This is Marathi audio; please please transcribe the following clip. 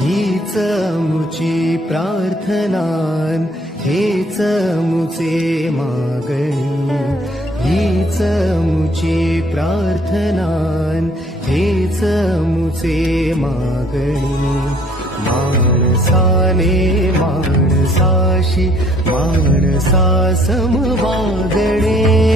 हीच मुची प्रार्थनान, हेच मुचे मागणी. हीच मुची प्रार्थनान, हेच मुचे मागणी. माणसाने माणसाशी माणसासम वागणे.